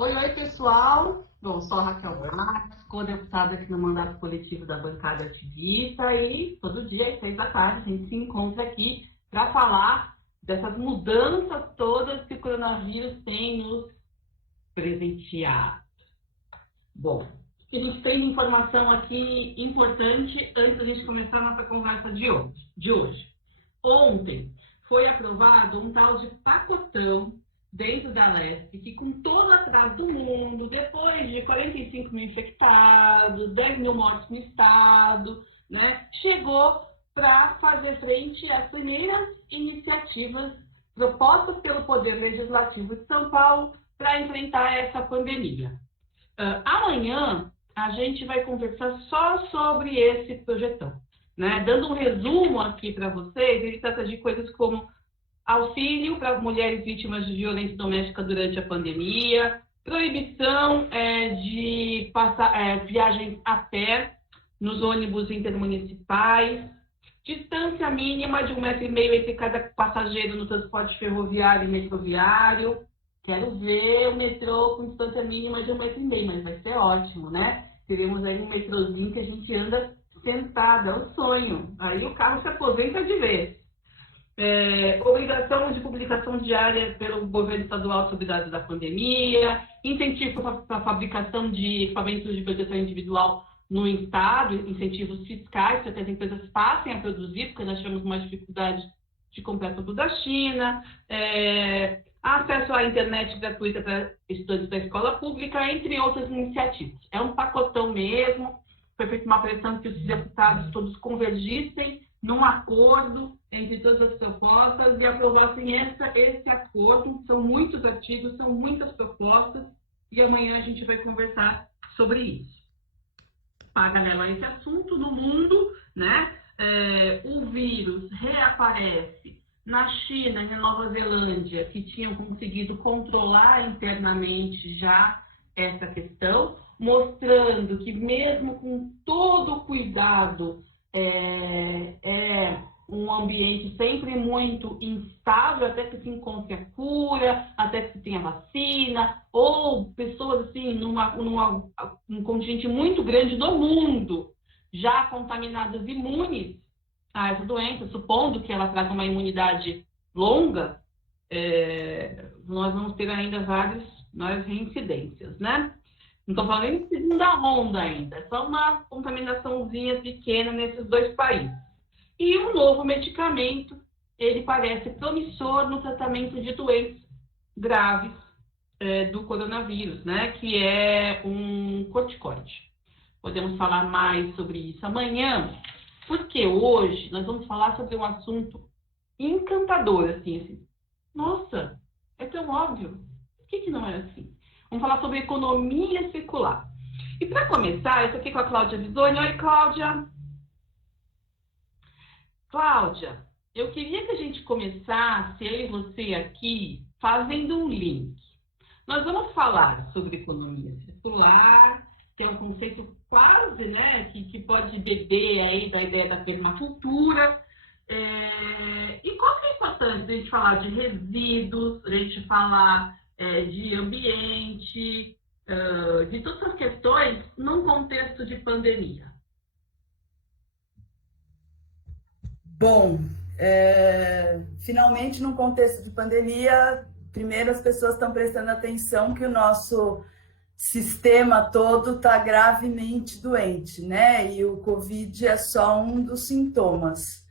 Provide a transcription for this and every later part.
Oi, pessoal. Bom, sou a Raquel Marques, co-deputada aqui no mandato coletivo da bancada ativista e todo dia às 6 da tarde a gente se encontra aqui para falar dessas mudanças todas que o coronavírus tem nos presenteado. Bom, a gente tem informação aqui importante antes da gente começar a nossa conversa de hoje. Ontem foi aprovado um tal de pacotão dentro da Leste, que com todo o atraso do mundo, depois de 45 mil infectados, 10 mil mortes no estado, né, chegou para fazer frente às primeiras iniciativas propostas pelo Poder Legislativo de São Paulo para enfrentar essa pandemia. Amanhã a gente vai conversar só sobre esse projetão, né? Dando um resumo aqui para vocês, ele trata de coisas como auxílio para mulheres vítimas de violência doméstica durante a pandemia, proibição de viagens a pé nos ônibus intermunicipais, distância mínima de 1,5 metro entre cada passageiro no transporte ferroviário e metroviário. Quero ver o metrô com distância mínima de 1,5 metro, mas vai ser ótimo, né? Teremos aí um metrozinho que a gente anda sentada, é um sonho. Aí o carro se aposenta de vez. Obrigação de publicação diária pelo governo estadual sobre dados da pandemia, incentivo para a fabricação de equipamentos de proteção individual no estado, incentivos fiscais para que as empresas passem a produzir, porque nós tivemos uma dificuldade de comprar tudo da China, acesso à internet gratuita para estudantes da escola pública, entre outras iniciativas. É um pacotão mesmo, foi feita uma pressão que os deputados todos convergissem num acordo entre todas as propostas e aprovassem esse acordo. São muitos artigos, são muitas propostas, e amanhã a gente vai conversar sobre isso. Paralelo a esse assunto, no mundo, né, o vírus reaparece na China e na Nova Zelândia, que tinham conseguido controlar internamente já essa questão, mostrando que mesmo com todo o cuidado, um ambiente sempre muito instável, até que se encontre a cura, até que se tenha vacina, ou pessoas assim, um contingente muito grande no mundo, já contaminadas, imunes a essa doença, supondo que ela traga uma imunidade longa, nós vamos ter ainda várias reincidências, né? Não estou falando em segunda onda ainda, é só uma contaminaçãozinha pequena nesses dois países. E um novo medicamento, ele parece promissor no tratamento de doenças graves do coronavírus, né? Que é um corticoide. Podemos falar mais sobre isso amanhã, porque hoje nós vamos falar sobre um assunto encantador, assim. Nossa, é tão óbvio. Por que não é assim? Vamos falar sobre economia circular. E para começar, eu estou aqui com a Cláudia Visoni. Oi, Cláudia. Cláudia, eu queria que a gente começasse, eu e você aqui, fazendo um link. Nós vamos falar sobre economia circular, que é um conceito quase, né, que pode beber aí da ideia da permacultura. E qual que é a importância de a gente falar de resíduos, de a gente falar de ambiente, de todas essas questões num contexto de pandemia? Bom, finalmente, num contexto de pandemia, primeiro as pessoas estão prestando atenção que o nosso sistema todo está gravemente doente, né? E o Covid é só um dos sintomas.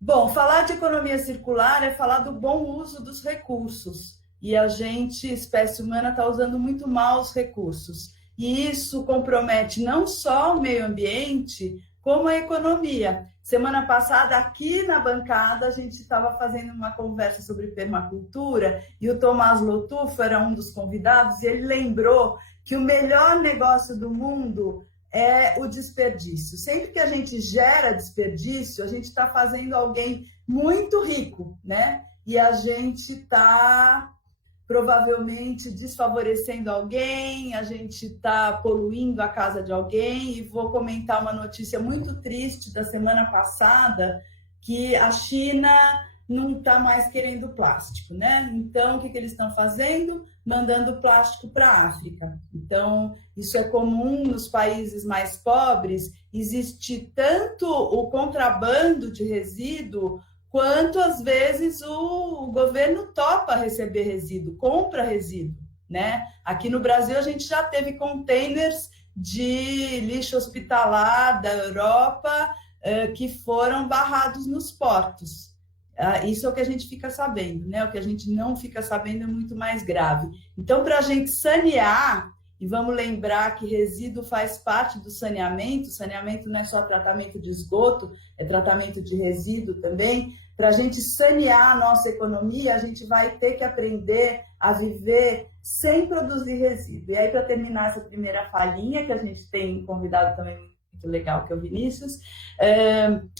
Bom, falar de economia circular é falar do bom uso dos recursos. E a gente, espécie humana, está usando muito mal os recursos. E isso compromete não só o meio ambiente, como a economia. Semana passada, aqui na bancada, a gente estava fazendo uma conversa sobre permacultura e o Tomás Lotufo era um dos convidados e ele lembrou que o melhor negócio do mundo é o desperdício. Sempre que a gente gera desperdício, a gente está fazendo alguém muito rico, né? E a gente está provavelmente desfavorecendo alguém, a gente está poluindo a casa de alguém. E vou comentar uma notícia muito triste da semana passada, que a China não está mais querendo plástico, né? Então, o que eles estão fazendo? Mandando plástico para a África. Então, isso é comum nos países mais pobres. Existe tanto o contrabando de resíduo, quanto às vezes o governo topa receber resíduo, compra resíduo, né? Aqui no Brasil a gente já teve containers de lixo hospitalar da Europa que foram barrados nos portos. Isso é o que a gente fica sabendo, né? O que a gente não fica sabendo é muito mais grave. Então, para a gente sanear, e vamos lembrar que resíduo faz parte do saneamento, saneamento não é só tratamento de esgoto, é tratamento de resíduo também. Para a gente sanear a nossa economia, a gente vai ter que aprender a viver sem produzir resíduo. E aí, para terminar essa primeira falinha, que a gente tem convidado também muito legal, que é o Vinícius,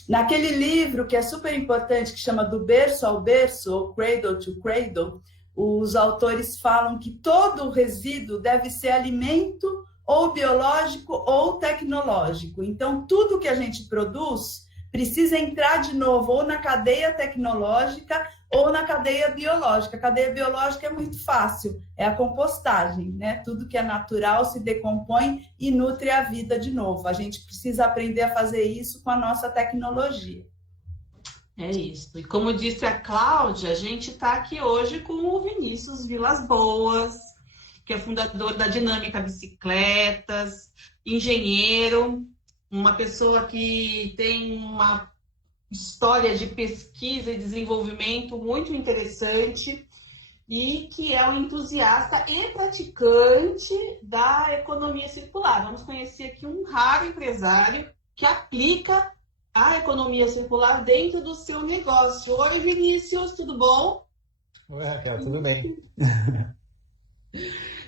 naquele livro que é super importante, que chama Do Berço ao Berço, ou Cradle to Cradle, os autores falam que todo resíduo deve ser alimento ou biológico ou tecnológico. Então, tudo que a gente produz precisa entrar de novo ou na cadeia tecnológica ou na cadeia biológica. A cadeia biológica é muito fácil, é a compostagem, né? Tudo que é natural se decompõe e nutre a vida de novo. A gente precisa aprender a fazer isso com a nossa tecnologia. É isso. E como disse a Cláudia, a gente está aqui hoje com o Vinícius Vilas Boas, que é fundador da Dinâmica Bicicletas, engenheiro, uma pessoa que tem uma história de pesquisa e desenvolvimento muito interessante e que é um entusiasta e praticante da economia circular. Vamos conhecer aqui um raro empresário que aplica a economia circular dentro do seu negócio. Oi, Vinícius, tudo bom? Oi, Raquel, tudo bem?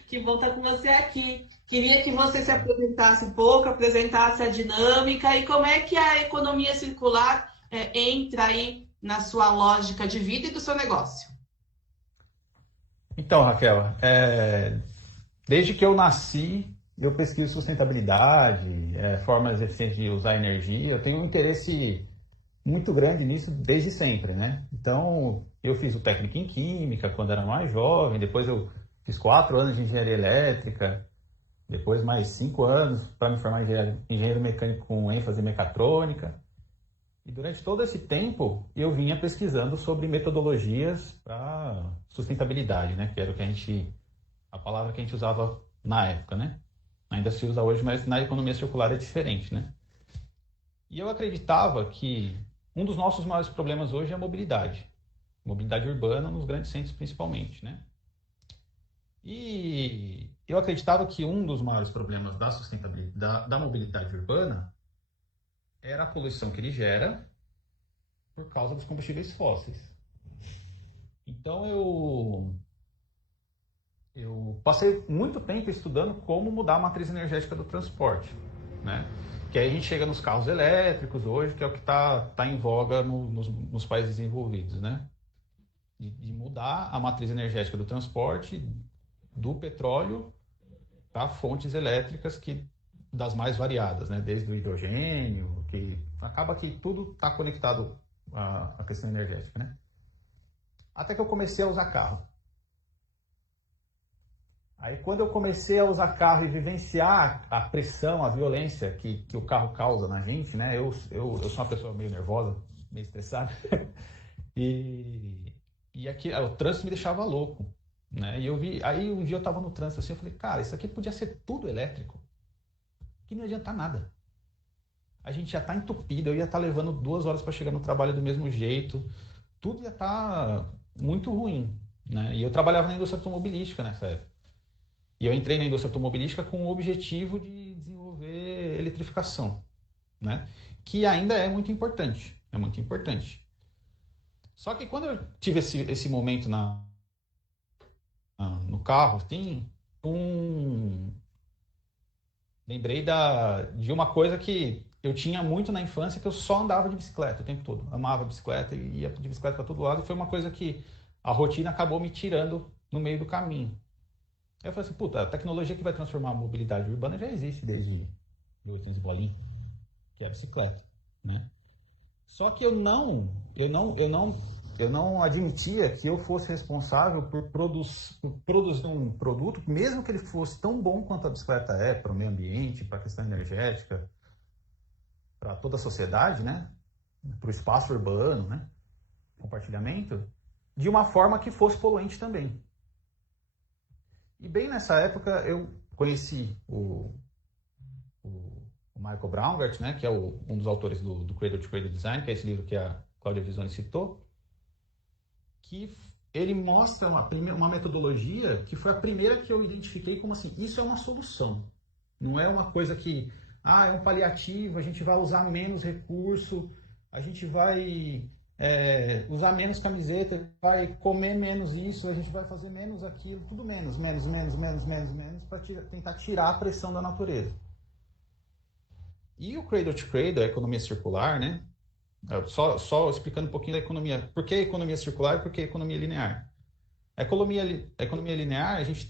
Que bom estar com você aqui. Queria que você se apresentasse um pouco, apresentasse a dinâmica e como é que a economia circular entra aí na sua lógica de vida e do seu negócio. Então, Raquel, desde que eu nasci, eu pesquiso sustentabilidade, formas eficientes de usar energia. Eu tenho um interesse muito grande nisso desde sempre, né? Então, eu fiz o técnico em Química quando era mais jovem, depois eu fiz 4 anos de Engenharia Elétrica, depois mais 5 anos para me formar em engenheiro mecânico com ênfase em mecatrônica. E durante todo esse tempo, eu vinha pesquisando sobre metodologias para sustentabilidade, né? Que era a palavra que a gente usava na época, né? Ainda se usa hoje, mas na economia circular é diferente, né? E eu acreditava que um dos nossos maiores problemas hoje é a mobilidade. Mobilidade urbana nos grandes centros principalmente, né? E eu acreditava que um dos maiores problemas da sustentabilidade, da mobilidade urbana era a poluição que ele gera por causa dos combustíveis fósseis. Então eu passei muito tempo estudando como mudar a matriz energética do transporte, né? Que aí a gente chega nos carros elétricos hoje, que é o que tá em voga nos países desenvolvidos, né? De mudar a matriz energética do transporte do petróleo para fontes elétricas das mais variadas, né? Desde o hidrogênio, que acaba que tudo está conectado à questão energética, né? Até que eu comecei a usar carro. Aí quando eu comecei a usar carro e vivenciar a pressão, a violência que o carro causa na gente, né? Eu sou uma pessoa meio nervosa, meio estressada. E aqui, o trânsito me deixava louco, né? Aí um dia eu estava no trânsito assim, eu falei, cara, isso aqui podia ser tudo elétrico, que não ia adiantar nada. A gente já está entupido, eu ia estar levando 2 horas para chegar no trabalho do mesmo jeito, tudo ia estar muito ruim, né? E eu trabalhava na indústria automobilística nessa época. E eu entrei na indústria automobilística com o objetivo de desenvolver eletrificação, né? Que ainda é muito importante, Só que quando eu tive esse momento no carro, lembrei de uma coisa que eu tinha muito na infância, que eu só andava de bicicleta o tempo todo. Amava bicicleta e ia de bicicleta para todo lado. E foi uma coisa que a rotina acabou me tirando no meio do caminho. Aí eu falei assim, puta, a tecnologia que vai transformar a mobilidade urbana já existe desde 1800 bolinha, que é a bicicleta, né? Só que eu não eu não admitia que eu fosse responsável por produzir um produto, mesmo que ele fosse tão bom quanto a bicicleta é para o meio ambiente, para a questão energética, para toda a sociedade, né? Para o espaço urbano, né? Compartilhamento, de uma forma que fosse poluente também. E bem nessa época eu conheci o Michael Braungart, né? Que é um dos autores do Cradle to Cradle Design, que é esse livro que a Cláudia Visoni citou, que ele mostra uma metodologia que foi a primeira que eu identifiquei como assim, isso é uma solução. Não é uma coisa que, é um paliativo, a gente vai usar menos recurso, a gente vai usar menos camiseta, vai comer menos isso, a gente vai fazer menos aquilo, tudo menos, para tentar tirar a pressão da natureza. E o Cradle to Cradle, a economia circular, né? Só explicando um pouquinho da economia. Por que a economia circular e por que a economia linear? A economia linear, a gente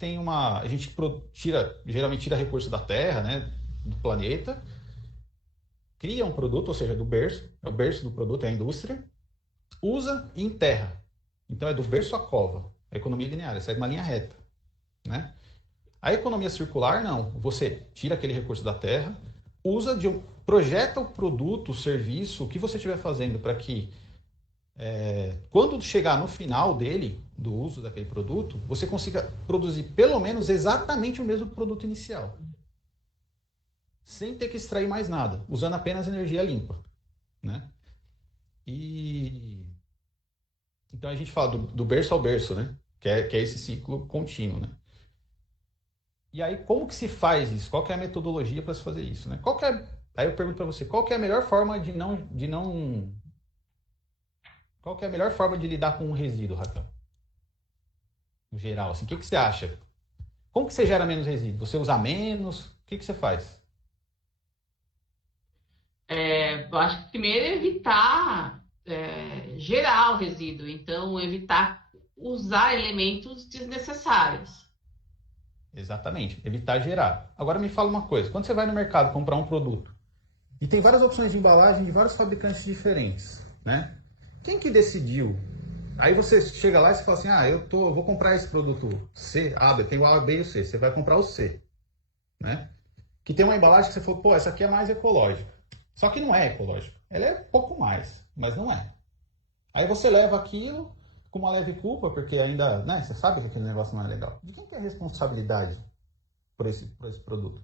geralmente tira recursos da Terra, né, do planeta, cria um produto, ou seja, do berço, o berço do produto é a indústria, usa e enterra. Então é do berço à cova. A economia linear, essa é uma linha reta, né? A economia circular, não. Você tira aquele recurso da Terra, projeta o produto, o serviço, o que você estiver fazendo para que, quando chegar no final do uso daquele produto, você consiga produzir pelo menos exatamente o mesmo produto inicial. Sem ter que extrair mais nada, usando apenas energia limpa, né? Então a gente fala do berço ao berço, né? Que é esse ciclo contínuo, né? E aí, como que se faz isso? Qual que é a metodologia para se fazer isso, né? Aí eu pergunto para você, qual que é a melhor forma qual que é a melhor forma de lidar com um resíduo, Raquel? No geral, assim, o que você acha? Como que você gera menos resíduo? Você usa menos? O que você faz? Eu acho que primeiro é evitar gerar o resíduo. Então, evitar usar elementos desnecessários. Exatamente, evitar gerar. Agora me fala uma coisa, quando você vai no mercado comprar um produto e tem várias opções de embalagem de vários fabricantes diferentes, né? Quem que decidiu? Aí você chega lá e você fala assim, eu vou comprar esse produto C, tem o A, B e o C, você vai comprar o C, né? Que tem uma embalagem que você falou, essa aqui é mais ecológica. Só que não é ecológica, ela é pouco mais, mas não é. Aí você leva aquilo com uma leve culpa, porque ainda, né, você sabe que aquele negócio não é legal. De quem que é a responsabilidade por esse produto?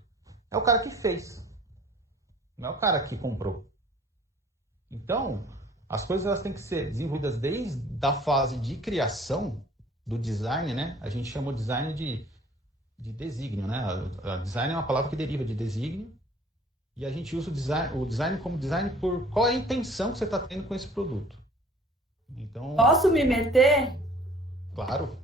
É o cara que fez, não é o cara que comprou. Então, as coisas elas têm que ser desenvolvidas desde a fase de criação do design, né? A gente chama o design de desígnio, né? A design é uma palavra que deriva de desígnio, e a gente usa o design como design por qual é a intenção que você está tendo com esse produto. Então, posso me meter? Claro.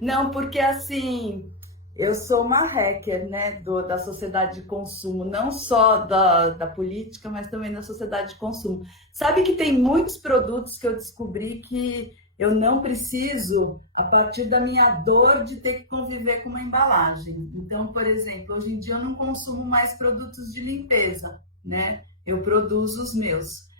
Não, porque assim, eu sou uma hacker, né, da sociedade de consumo, não só da política, mas também da sociedade de consumo. Sabe que tem muitos produtos que eu descobri que eu não preciso a partir da minha dor de ter que conviver com uma embalagem. Então, por exemplo, hoje em dia eu não consumo mais produtos de limpeza, né? Eu produzo os meus.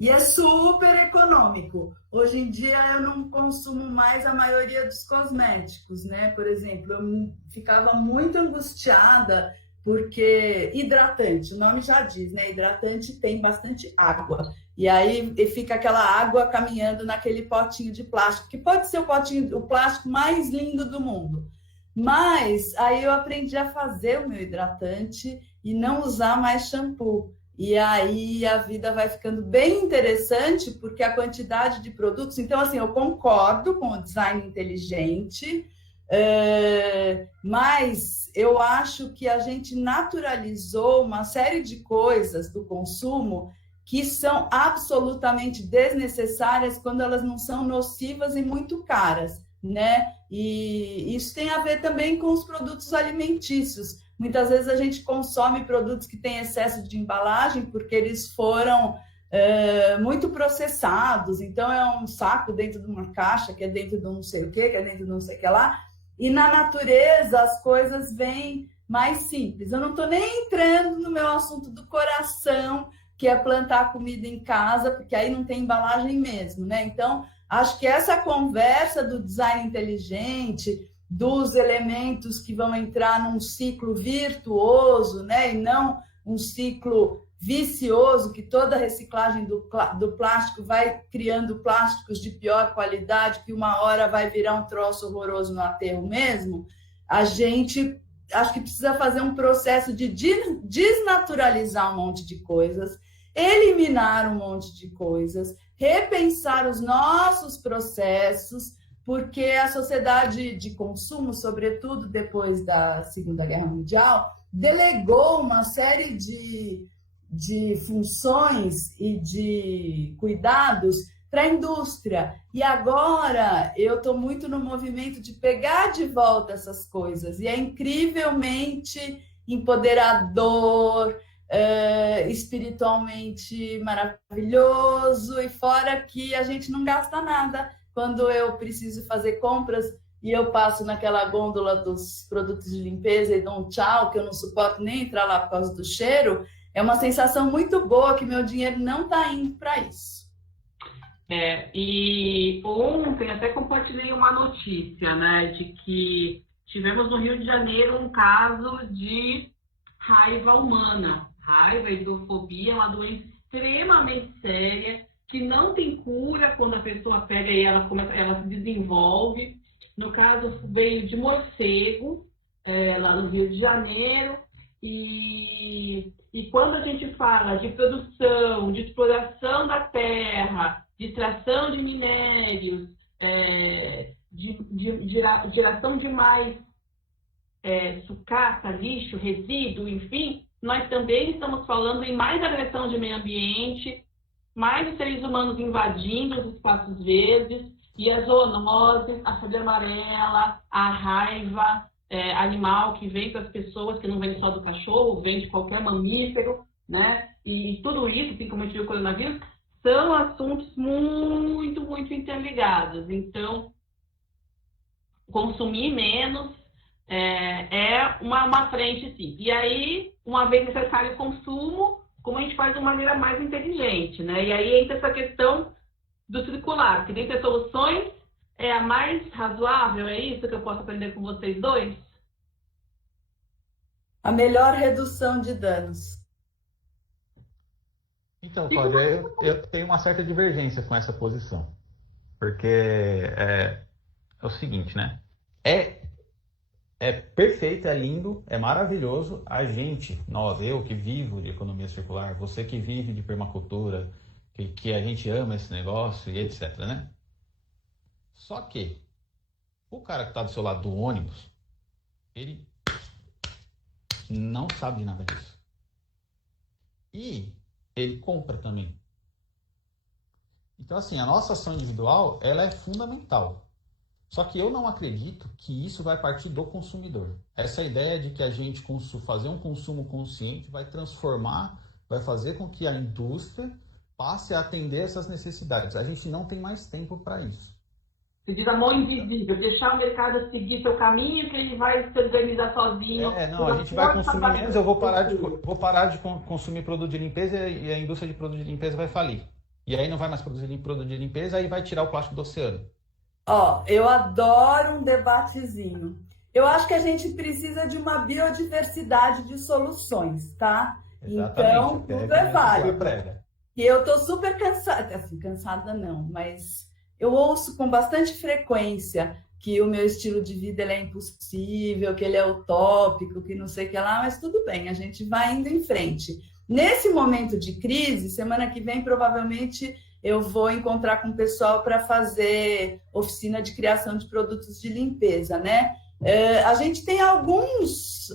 E é super econômico. Hoje em dia eu não consumo mais a maioria dos cosméticos, né? Por exemplo, eu ficava muito angustiada porque hidratante, o nome já diz, né? Hidratante tem bastante água. E aí fica aquela água caminhando naquele potinho de plástico, que pode ser o plástico mais lindo do mundo. Mas aí eu aprendi a fazer o meu hidratante e não usar mais shampoo. E aí a vida vai ficando bem interessante, porque a quantidade de produtos... Então, assim, eu concordo com o design inteligente, mas eu acho que a gente naturalizou uma série de coisas do consumo que são absolutamente desnecessárias quando elas não são nocivas e muito caras, né? E isso tem a ver também com os produtos alimentícios. Muitas vezes a gente consome produtos que têm excesso de embalagem porque eles foram muito processados. Então, é um saco dentro de uma caixa, que é dentro de um não sei o quê, que é dentro de um não sei o que lá. E na natureza as coisas vêm mais simples. Eu não estou nem entrando no meu assunto do coração, que é plantar comida em casa, porque aí não tem embalagem mesmo, né? Então, Acho que essa conversa do design inteligente, dos elementos que vão entrar num ciclo virtuoso, né, e não um ciclo vicioso, que toda a reciclagem do plástico vai criando plásticos de pior qualidade, que uma hora vai virar um troço horroroso no aterro mesmo, a gente acho que precisa fazer um processo de desnaturalizar um monte de coisas, eliminar um monte de coisas, repensar os nossos processos, porque a sociedade de consumo, sobretudo depois da Segunda Guerra Mundial, delegou uma série de funções e de cuidados para a indústria. E agora eu estou muito no movimento de pegar de volta essas coisas. E é incrivelmente empoderador, espiritualmente maravilhoso, e fora que a gente não gasta nada. Quando eu preciso fazer compras e eu passo naquela gôndola dos produtos de limpeza e dou um tchau, que eu não suporto nem entrar lá por causa do cheiro, é uma sensação muito boa que meu dinheiro não está indo para isso. E ontem até compartilhei uma notícia, né, de que tivemos no Rio de Janeiro um caso de raiva humana. Raiva, hidrofobia é uma doença extremamente séria, que não tem cura quando a pessoa pega e ela se desenvolve. No caso, veio de morcego, lá no Rio de Janeiro, e quando a gente fala de produção, de exploração da terra, de extração de minérios, de geração de mais sucata, lixo, resíduo, enfim, nós também estamos falando em mais agressão de meio ambiente, mais seres humanos invadindo os espaços verdes, e as zoonoses, a febre amarela, a raiva animal que vem para as pessoas, que não vem só do cachorro, vem de qualquer mamífero, né? E tudo isso, assim como a gente viu o coronavírus, são assuntos muito, muito interligados. Então, consumir menos é uma frente, sim. E aí, uma vez necessário o consumo, como a gente faz de uma maneira mais inteligente, né? E aí entra essa questão do circular, que dentre as soluções é a mais razoável, é isso que eu posso aprender com vocês dois? A melhor redução de danos. Então, Cláudia, eu tenho uma certa divergência com essa posição. Porque é o seguinte, né? É perfeito, é lindo, é maravilhoso a gente, eu que vivo de economia circular, você que vive de permacultura, que a gente ama esse negócio e etc, né? Só que o cara que está do seu lado do ônibus, ele não sabe de nada disso. E ele compra também. Então, assim, a nossa ação individual, ela é fundamental. Só que eu não acredito que isso vai partir do consumidor. Essa ideia de que a gente fazer um consumo consciente vai transformar, vai fazer com que a indústria passe a atender essas necessidades. A gente não tem mais tempo para isso. Se diz a mão invisível, deixar o mercado seguir seu caminho, que ele vai se organizar sozinho. A gente vai consumir menos, eu vou parar de consumir produto de limpeza e a indústria de produto de limpeza vai falir. E aí não vai mais produzir produto de limpeza, aí vai tirar o plástico do oceano. Eu adoro um debatezinho. Eu acho que a gente precisa de uma biodiversidade de soluções, tá? Exatamente. Então, tudo é válido. E eu tô super cansada, assim, cansada não, mas eu ouço com bastante frequência que o meu estilo de vida ele é impossível, que ele é utópico, que não sei o que lá, mas tudo bem, a gente vai indo em frente. Nesse momento de crise, semana que vem, provavelmente, eu vou encontrar com o pessoal para fazer oficina de criação de produtos de limpeza, né? A gente tem alguns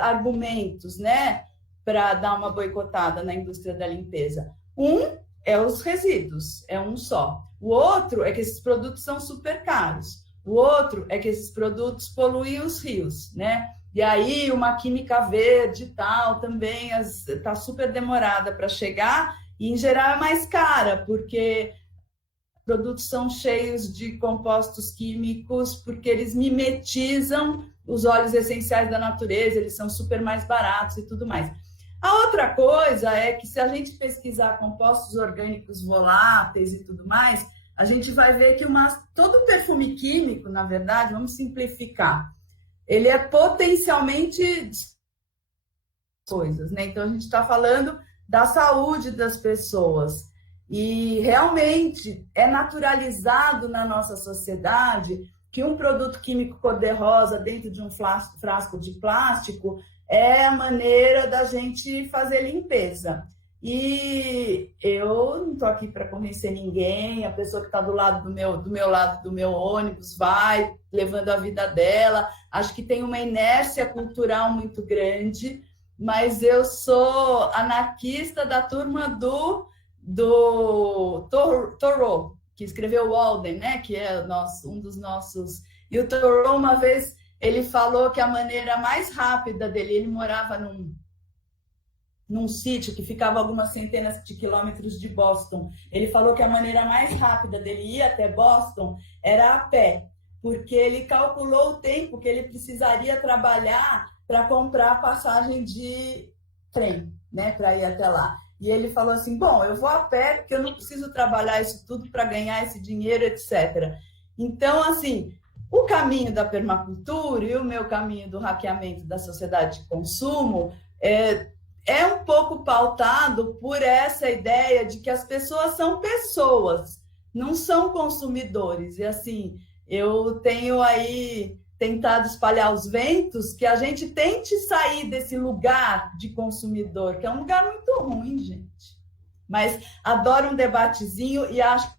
argumentos, né, para dar uma boicotada na indústria da limpeza. Um é os resíduos, é um só. O outro é que esses produtos são super caros. O outro é que esses produtos poluem os rios, né? E aí uma química verde e tal também está super demorada para chegar e, em geral, é mais cara, porque produtos são cheios de compostos químicos, porque eles mimetizam os óleos essenciais da natureza, eles são super mais baratos e tudo mais. A outra coisa é que, se a gente pesquisar compostos orgânicos voláteis e tudo mais, a gente vai ver que todo perfume químico, na verdade, vamos simplificar, ele é potencialmente coisas, né? Então a gente está falando da saúde das pessoas. E realmente é naturalizado na nossa sociedade que um produto químico cor-de-rosa dentro de um frasco de plástico é a maneira da gente fazer limpeza. E eu não estou aqui para convencer ninguém, a pessoa que está do meu lado do meu ônibus vai levando a vida dela. Acho que tem uma inércia cultural muito grande, mas eu sou anarquista da turma do Thoreau, que escreveu Walden, né? Que é um dos nossos. E o Thoreau, uma vez, ele falou que a maneira mais rápida dele, ele morava num sítio que ficava algumas centenas de quilômetros de Boston. Ele falou que a maneira mais rápida dele ir até Boston era a pé, porque ele calculou o tempo que ele precisaria trabalhar para comprar a passagem de trem, né? Para ir até lá. E ele falou assim, bom, eu vou a pé porque eu não preciso trabalhar isso tudo para ganhar esse dinheiro, etc. Então, assim, o caminho da permacultura e o meu caminho do hackeamento da sociedade de consumo é um pouco pautado por essa ideia de que as pessoas são pessoas, não são consumidores. E, assim, eu tenho aí tentado espalhar os ventos, que a gente tente sair desse lugar de consumidor, que é um lugar muito ruim, gente. Mas adoro um debatezinho e acho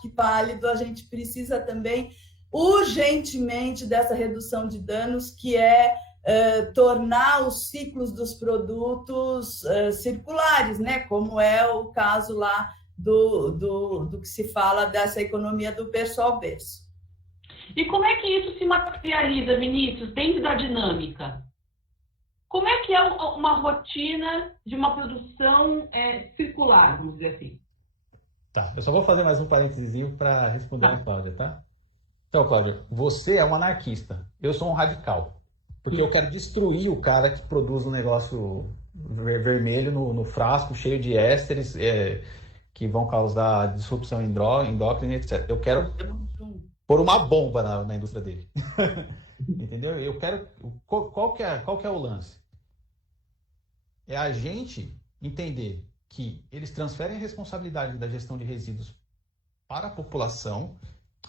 que válido, a gente precisa também urgentemente dessa redução de danos, que é tornar os ciclos dos produtos circulares, né? Como é o caso lá do que se fala dessa economia do berço ao berço. E como é que isso se materializa, Vinícius, dentro da dinâmica? Como é que é uma rotina de uma produção circular, vamos dizer assim? Tá, eu só vou fazer mais um parênteses para responder a Cláudia, tá? Então, Cláudia, você é um anarquista, eu sou um radical. Porque eu quero destruir o cara que produz um negócio vermelho no frasco, cheio de ésteres, que vão causar disrupção endócrina, etc. Eu quero pôr uma bomba na indústria dele. Entendeu? Eu quero. Qual que é o lance? É a gente entender que eles transferem a responsabilidade da gestão de resíduos para a população.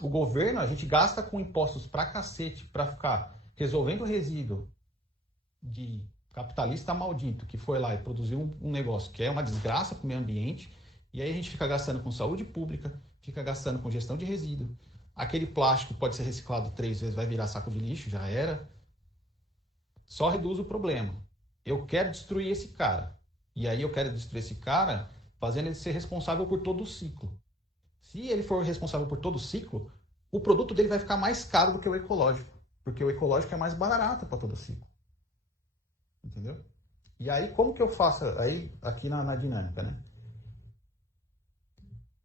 O governo, a gente gasta com impostos pra cacete para ficar resolvendo o resíduo de capitalista maldito que foi lá e produziu um negócio que é uma desgraça para o meio ambiente. E aí a gente fica gastando com saúde pública, fica gastando com gestão de resíduo. Aquele plástico pode ser reciclado 3 vezes, vai virar saco de lixo, já era. Só reduz o problema. Eu quero destruir esse cara. E aí eu quero destruir esse cara fazendo ele ser responsável por todo o ciclo. Se ele for responsável por todo o ciclo, o produto dele vai ficar mais caro do que o ecológico. Porque o ecológico é mais barato para todo o ciclo. Entendeu? E aí, como que eu faço aí aqui na dinâmica, né?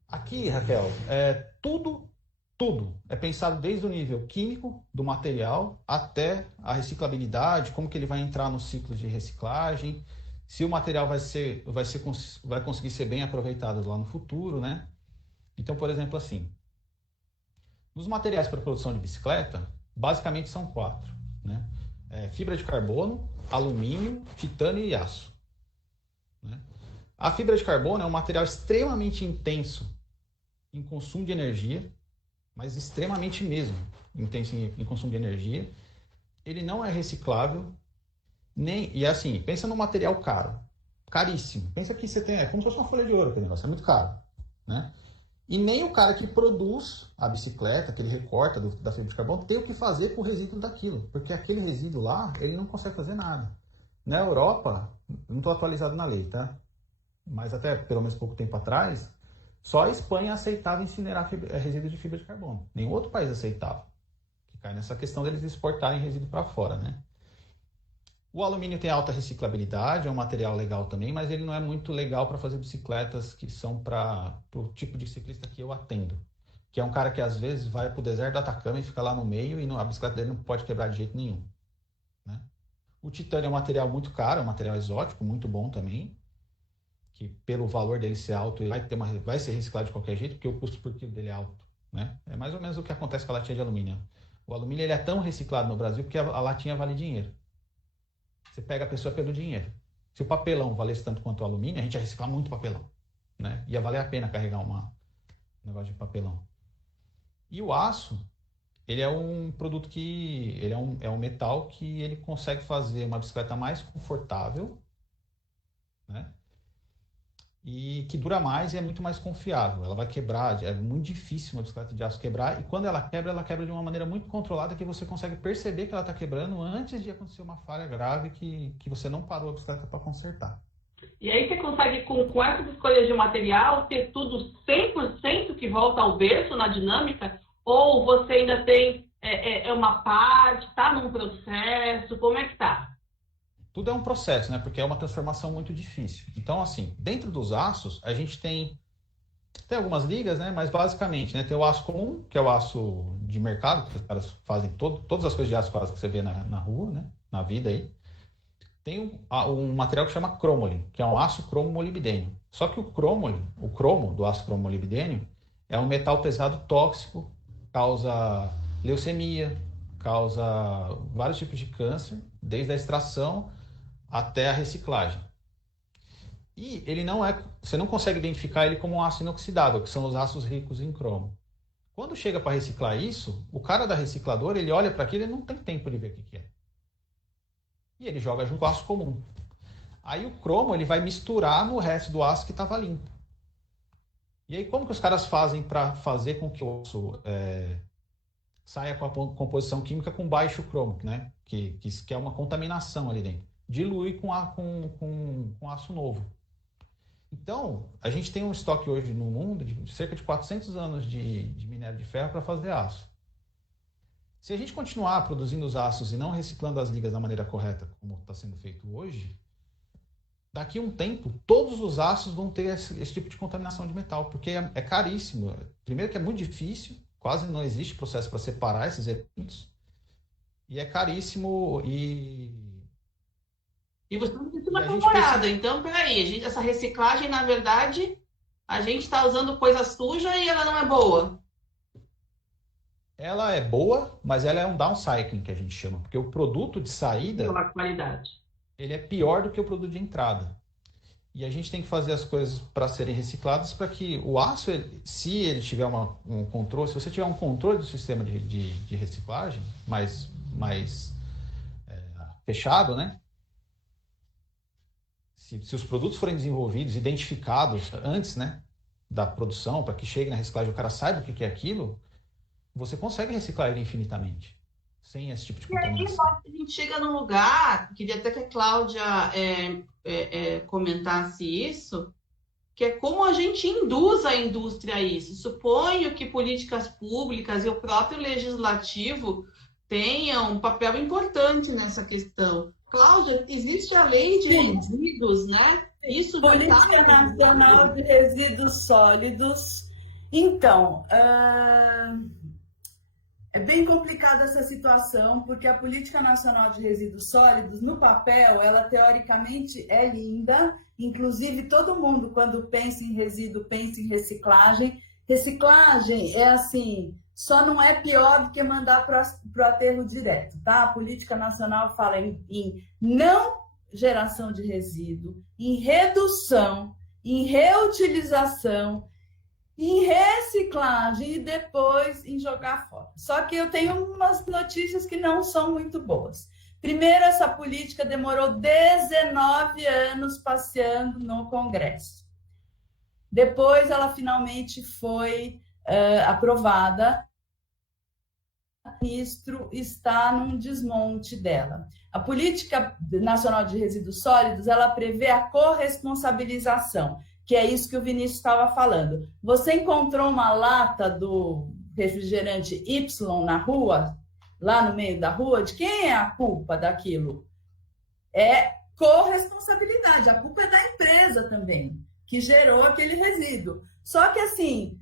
Aqui, Raquel, tudo é pensado desde o nível químico do material até a reciclabilidade, como que ele vai entrar no ciclo de reciclagem, se o material vai conseguir ser bem aproveitado lá no futuro, né? Então, por exemplo, assim, nos materiais para produção de bicicleta, basicamente são 4, né? Fibra de carbono, alumínio, titânio e aço, né? A fibra de carbono é um material extremamente intenso em consumo de energia, mas extremamente mesmo intenso em consumo de energia. Ele não é reciclável, e assim, pensa num material caro, caríssimo. Pensa que você tem, como se fosse uma folha de ouro, aquele negócio, é muito caro, né? E nem o cara que produz a bicicleta, que ele recorta da fibra de carbono, tem o que fazer com o resíduo daquilo. Porque aquele resíduo lá, ele não consegue fazer nada. Na Europa, não estou atualizado na lei, tá? Mas até pelo menos pouco tempo atrás, só a Espanha aceitava incinerar resíduo de fibra de carbono. Nenhum outro país aceitava. Que cai nessa questão deles exportarem resíduo para fora, né? O alumínio tem alta reciclabilidade, é um material legal também, mas ele não é muito legal para fazer bicicletas que são para o tipo de ciclista que eu atendo. Que é um cara que às vezes vai para o deserto do Atacama e fica lá no meio e a bicicleta dele não pode quebrar de jeito nenhum, né? O titânio é um material muito caro, é um material exótico, muito bom também, que pelo valor dele ser alto, ele vai ser reciclado de qualquer jeito, porque o custo por quilo dele é alto. né? É mais ou menos o que acontece com a latinha de alumínio. O alumínio ele é tão reciclado no Brasil porque a latinha vale dinheiro. Você pega a pessoa pelo dinheiro. Se o papelão valesse tanto quanto o alumínio, a gente ia reciclar muito papelão, né? Ia valer a pena carregar um negócio de papelão. E o aço, ele é um produto que... Ele é um metal que ele consegue fazer uma bicicleta mais confortável, né? E que dura mais e é muito mais confiável. Ela vai quebrar, é muito difícil uma bicicleta de aço quebrar, e quando ela quebra de uma maneira muito controlada, que você consegue perceber que ela está quebrando antes de acontecer uma falha grave que você não parou a bicicleta para consertar. E aí você consegue, com essas escolhas de material, ter tudo 100% que volta ao berço na dinâmica? Ou você ainda tem uma parte, está num processo? Como é que está? Tudo é um processo, né? Porque é uma transformação muito difícil. Então, assim, dentro dos aços, a gente tem algumas ligas, né? Mas basicamente, né? Tem o aço comum, que é o aço de mercado, que os caras fazem todas as coisas de aço quase que você vê na rua, né? Na vida aí. Tem um material que chama cromolin, que é um aço cromo-molibdênio. Só que o cromo do aço cromo-molibdênio é um metal pesado tóxico, causa leucemia, causa vários tipos de câncer, desde a extração até a reciclagem. E ele você não consegue identificar ele como um aço inoxidável, que são os aços ricos em cromo. Quando chega para reciclar isso, o cara da recicladora, ele olha para aquilo e não tem tempo de ver o que é. E ele joga junto com o aço comum. Aí o cromo ele vai misturar no resto do aço que estava limpo. E aí como que os caras fazem para fazer com que o aço saia com a composição química com baixo cromo, né? Que é uma contaminação ali dentro. Dilui com aço novo. Então, a gente tem um estoque hoje no mundo de cerca de 400 anos de minério de ferro para fazer aço. Se a gente continuar produzindo os aços e não reciclando as ligas da maneira correta, como está sendo feito hoje, daqui a um tempo, todos os aços vão ter esse tipo de contaminação de metal, porque é caríssimo. Primeiro que é muito difícil, quase não existe processo para separar esses elementos, e é caríssimo E você não precisa uma temporada. Então, peraí, essa reciclagem, na verdade, a gente está usando coisa suja e ela não é boa. Ela é boa, mas ela é um downcycling, que a gente chama, porque o produto de saída, pela qualidade, ele é pior do que o produto de entrada. E a gente tem que fazer as coisas para serem recicladas para que o aço, se ele tiver um controle, se você tiver um controle do sistema de reciclagem mais fechado, né? Se os produtos forem desenvolvidos, identificados antes, né, da produção, para que chegue na reciclagem o cara saiba o que é aquilo, você consegue reciclar ele infinitamente, sem esse tipo de contaminação. E aí, a gente chega num lugar, queria até que a Cláudia comentasse isso, que é como a gente induz a indústria a isso. Suponho que políticas públicas e o próprio legislativo tenham um papel importante nessa questão. Cláudia, existe a lei de resíduos, né? Isso Política Nacional de Resíduos Sólidos. Então, é bem complicada essa situação, porque a Política Nacional de Resíduos Sólidos, no papel, ela teoricamente é linda. Inclusive, todo mundo, quando pensa em resíduo, pensa em reciclagem. Reciclagem é assim, só não é pior do que mandar para o aterro direto, tá? A Política Nacional fala em não geração de resíduo, em redução, em reutilização, em reciclagem e depois em jogar fora. Só que eu tenho umas notícias que não são muito boas. Primeiro, essa política demorou 19 anos passeando no Congresso. Depois, ela finalmente foi aprovada. O ministro está num desmonte dela. A Política Nacional de Resíduos Sólidos, ela prevê a corresponsabilização, que é isso que o Vinícius estava falando. Você encontrou uma lata do refrigerante Y na rua, lá no meio da rua, de quem é a culpa daquilo? É corresponsabilidade, a culpa é da empresa também, que gerou aquele resíduo. Só que, assim,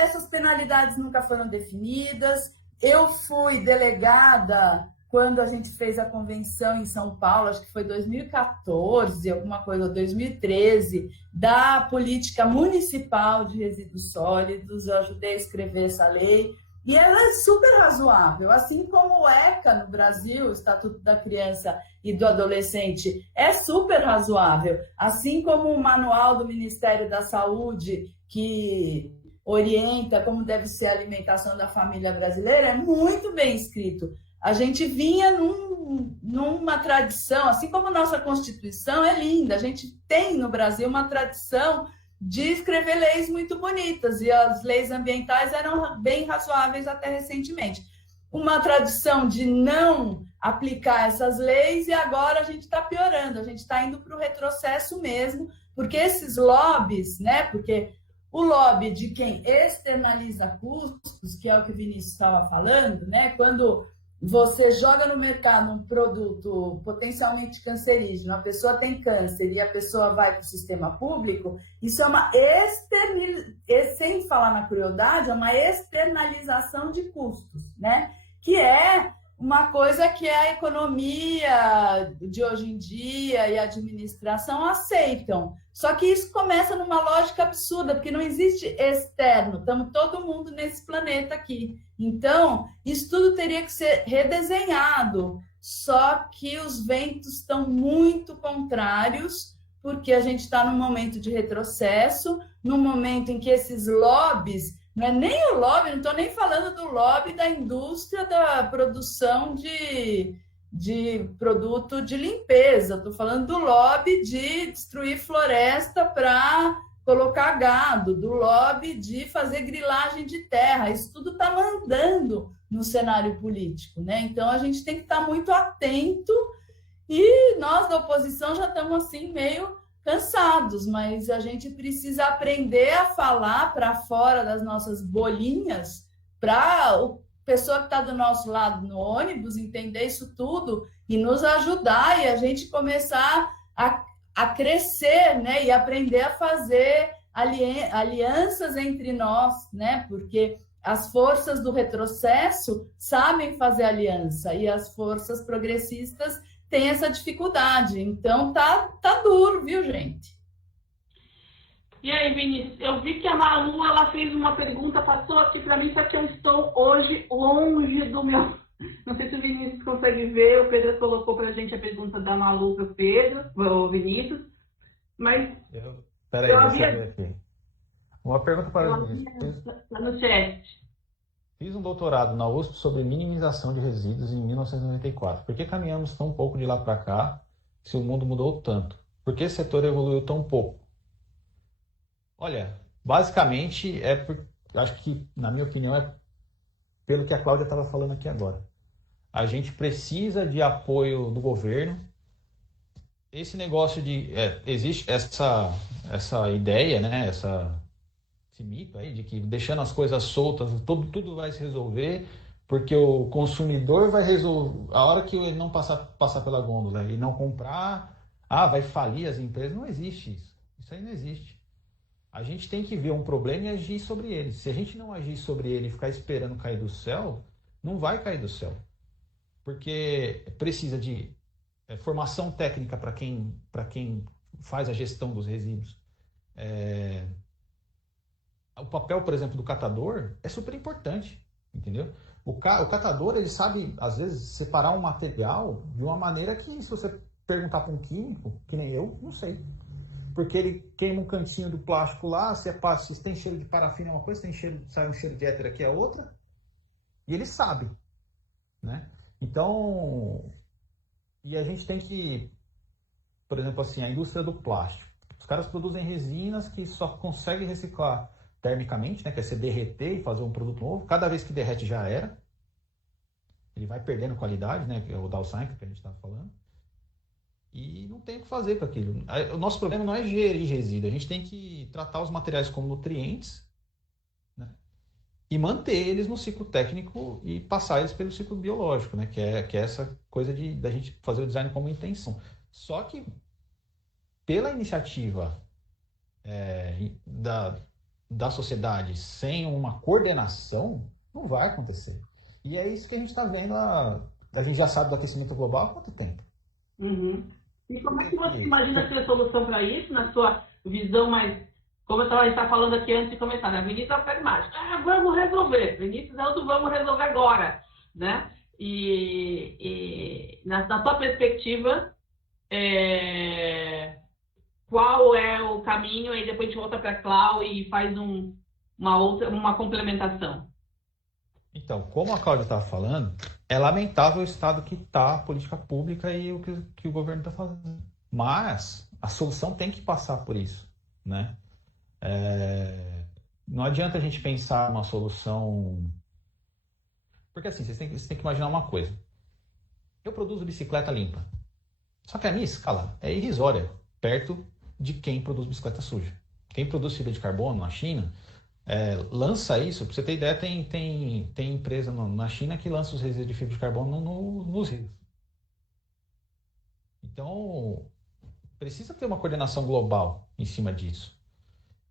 essas penalidades nunca foram definidas. Eu fui delegada quando a gente fez a convenção em São Paulo, acho que foi 2014, alguma coisa, 2013, da política municipal de resíduos sólidos. Eu ajudei a escrever essa lei e ela é super razoável, assim como o ECA no Brasil, o Estatuto da Criança e do Adolescente, é super razoável, assim como o manual do Ministério da Saúde, que orienta como deve ser a alimentação da família brasileira, é muito bem escrito. A gente vinha numa tradição, assim como nossa Constituição é linda, a gente tem no Brasil uma tradição de escrever leis muito bonitas, e as leis ambientais eram bem razoáveis até recentemente. Uma tradição de não aplicar essas leis, e agora a gente está piorando, a gente está indo para o retrocesso mesmo, porque esses lobbies, né? Porque o lobby de quem externaliza custos, que é o que o Vinícius estava falando, né? Quando você joga no mercado um produto potencialmente cancerígeno, a pessoa tem câncer e a pessoa vai para o sistema público, isso é uma sem falar na crueldade, é uma externalização de custos, né? Que é uma coisa que a economia de hoje em dia e a administração aceitam. Só que isso começa numa lógica absurda, porque não existe externo, estamos todo mundo nesse planeta aqui. Então, isso tudo teria que ser redesenhado, só que os ventos estão muito contrários, porque a gente está num momento de retrocesso, num momento em que esses lobbies, não é nem o lobby, não estou nem falando do lobby da indústria da produção de produto de limpeza, estou falando do lobby de destruir floresta para colocar gado, do lobby de fazer grilagem de terra. Isso tudo está mandando no cenário político, né? Então a gente tem que estar muito atento, e nós da oposição já estamos assim meio cansados, mas a gente precisa aprender a falar para fora das nossas bolinhas, para o pessoa que está do nosso lado no ônibus entender isso tudo e nos ajudar, e a gente começar a crescer, né? E aprender a fazer alianças entre nós, né? Porque as forças do retrocesso sabem fazer aliança e as forças progressistas têm essa dificuldade. Então tá duro, viu, gente? E aí, Vinícius, eu vi que a Malu, ela fez uma pergunta, passou aqui para mim, só que eu estou hoje longe do meu... Não sei se o Vinícius consegue ver, o Pedro colocou para a gente a pergunta da Malu para o Pedro, o Vinícius, mas... Peraí, deixa eu ver aqui. Uma pergunta para o Vinícius. Está no chat. Fiz um doutorado na USP sobre minimização de resíduos em 1994. Por que caminhamos tão pouco de lá para cá, se o mundo mudou tanto? Por que esse setor evoluiu tão pouco? Olha, basicamente acho que, na minha opinião, é pelo que a Cláudia estava falando aqui agora. A gente precisa de apoio do governo. Esse negócio existe essa ideia, né? Esse mito aí de que deixando as coisas soltas, tudo vai se resolver, porque o consumidor vai resolver. A hora que ele não passar pela gôndola e não comprar, vai falir as empresas. Não existe isso. Isso aí não existe. A gente tem que ver um problema e agir sobre ele. Se a gente não agir sobre ele e ficar esperando cair do céu, não vai cair do céu. Porque precisa de formação técnica para quem faz a gestão dos resíduos. O papel, por exemplo, do catador é super importante, entendeu? O catador, ele sabe, às vezes, separar um material de uma maneira que, se você perguntar para um químico, que nem eu, não sei. Porque ele queima um cantinho do plástico lá, se tem cheiro de parafina é uma coisa, sai um cheiro de éter aqui é outra, e ele sabe, né? Então, e a gente tem que, por exemplo, assim, a indústria do plástico. Os caras produzem resinas que só conseguem reciclar termicamente, né? Que é você derreter e fazer um produto novo. Cada vez que derrete já era. Ele vai perdendo qualidade, né? Que é o downcycle que a gente estava falando. E não tem o que fazer com aquilo. O nosso problema não é gerir resíduo. A gente tem que tratar os materiais como nutrientes, né? E manter eles no ciclo técnico e passar eles pelo ciclo biológico, né? Que é essa coisa da gente fazer o design como intenção. Só que, pela iniciativa da sociedade, sem uma coordenação, não vai acontecer. E é isso que a gente está vendo A gente já sabe do aquecimento global há quanto tempo? Uhum. E como é que você imagina ter solução para isso, na sua visão mais... Como a gente está falando aqui antes de começar, né? Vinícius é pragmático. Vamos resolver. Vinícius é o do vamos resolver agora, né? E na tua perspectiva, qual é o caminho? Aí depois a gente volta para a Clau e faz uma complementação. Então, como a Cláudia estava falando, é lamentável o estado que está a política pública e o que o governo está fazendo. Mas a solução tem que passar por isso, né? Não adianta a gente pensar uma solução... Porque assim, você tem que imaginar uma coisa. Eu produzo bicicleta limpa. Só que a minha escala é irrisória, perto de quem produz bicicleta suja. Quem produz fibra de carbono na China, lança isso, para você ter ideia, tem empresa na China que lança os resíduos de fibra de carbono nos rios. Então, precisa ter uma coordenação global em cima disso.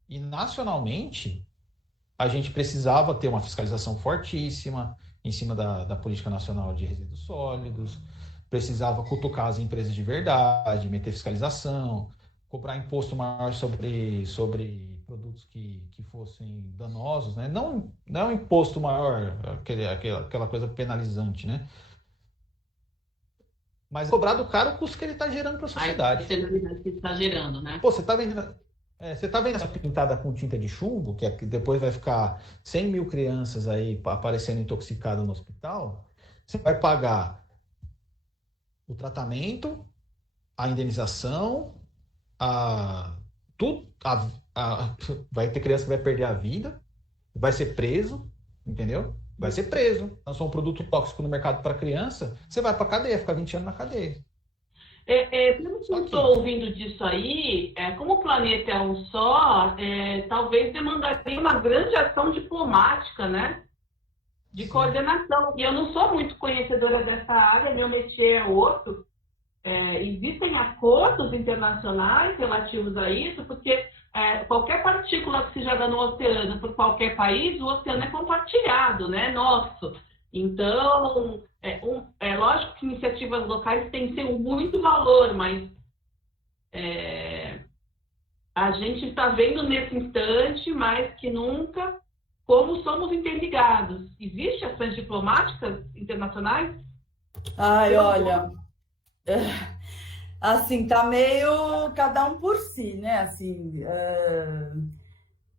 E nacionalmente, a gente precisava ter uma fiscalização fortíssima em cima da Política Nacional de Resíduos Sólidos, precisava cutucar as empresas de verdade, meter fiscalização, cobrar imposto maior sobre produtos que fossem danosos, né? Não é um imposto maior, aquela coisa penalizante, né? Mas cobrar do cara o custo que ele está gerando para a sociedade. A penalidade que está gerando, né? Pô, você está vendo essa pintada com tinta de chumbo, que depois vai ficar 100 mil crianças aí aparecendo intoxicadas no hospital? Você vai pagar o tratamento, a indenização, tudo, vai ter criança que vai perder a vida, vai ser preso, entendeu? Vai ser preso. Lançou um produto tóxico no mercado para criança, você vai para cadeia, fica 20 anos na cadeia. Pelo que eu estou ouvindo disso aí, como o planeta é um só, talvez demandaria uma grande ação diplomática, né? De coordenação. E eu não sou muito conhecedora dessa área, meu métier é outro. Existem acordos internacionais relativos a isso, porque qualquer partícula que seja dada no oceano por qualquer país, o oceano é compartilhado, né? Nosso. Então, lógico que iniciativas locais têm muito valor, mas a gente está vendo nesse instante, mais que nunca, como somos interligados. Existem ações diplomáticas internacionais? Ai, olha, assim, tá meio cada um por si, né? Assim,